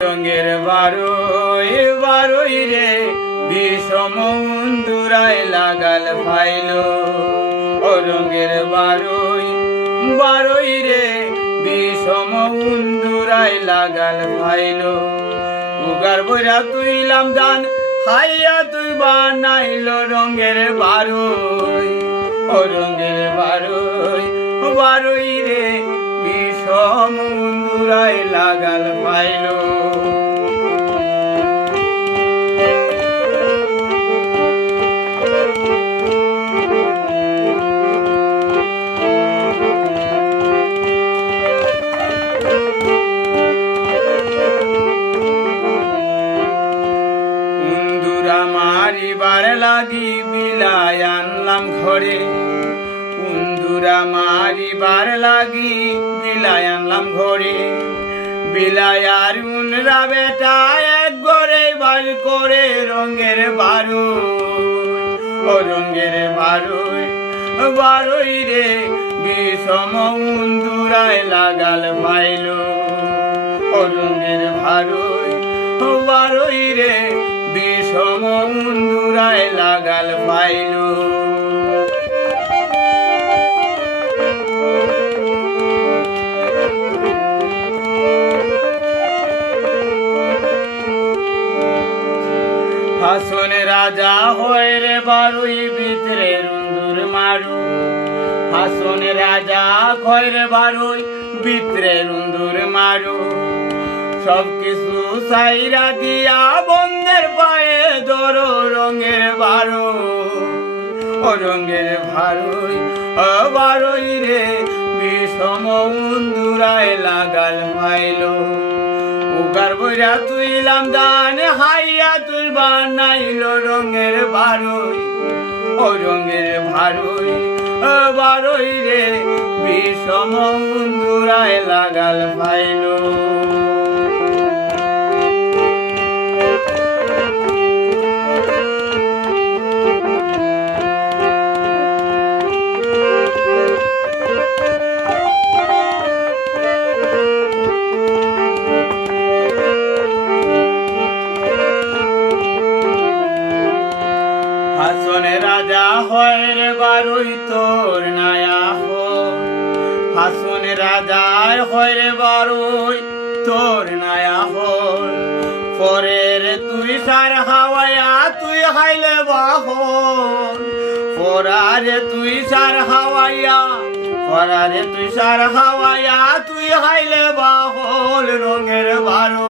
রঙের বারোই বারোই রে বিষম উন্দুরায় লাগাল ফাইল। ও রঙের বারোই বারোই রে বিষম উন্দুরায় লাগাল ফাইল। উগার বইরা তুইলাম দান হাইয়া তুই বানাইল রঙের বারোই। ও রঙের বারোই বারোই রে বিষম উন্দুরায় লাগাল ফাইল। মারিবার লাগি বিলাই আনলাম ঘরে। উন্দুরা মারিবার লাগি বিলাই আনলাম ঘরে। বিলাই আর উনরা বেটা এক ঘরে বাজ করে রঙের বারোই। ও রঙের বারোই বারোই রে বিষম উন্দুরায় লাগাল ফাইল। ও রঙের বারোই বারোই রে বিষম উন্দুরায় লাগাল ফাইল। হাসন রাজা হয় রে বারোই ভিতরে উন্দুর মারু। হাসন রাজা হয় রে বারোই ভিতরে উন্দুর মারু। সব কিছু সাইরা দিয়া বন্ধের পায়ে ধরো রঙের বারোই। ও রঙের বারোই বারোই রে বিষম উন্দুরায় লাগাল ফাইল। উগার বইরা তুইলাম দান হাইয়া তুই বানাইল রঙের বারোই। ও রঙের বারোই বারোই রে বিষম উন্দুরায় লাগাল ফাইল। হাসনে রাজা হয় রে বারোই তোর নায়া হয়। হাসনে রাজা হয় রে বারোই তোর নায়া হয়। পরের তুই সার হাওয়ায়া তুই হাইলে বাহন। পরারে তুই সার হাওয়াইয়া পরারে তুই সার হাওয়াইয়া তুই হাইলে বাহল রঙের বারো।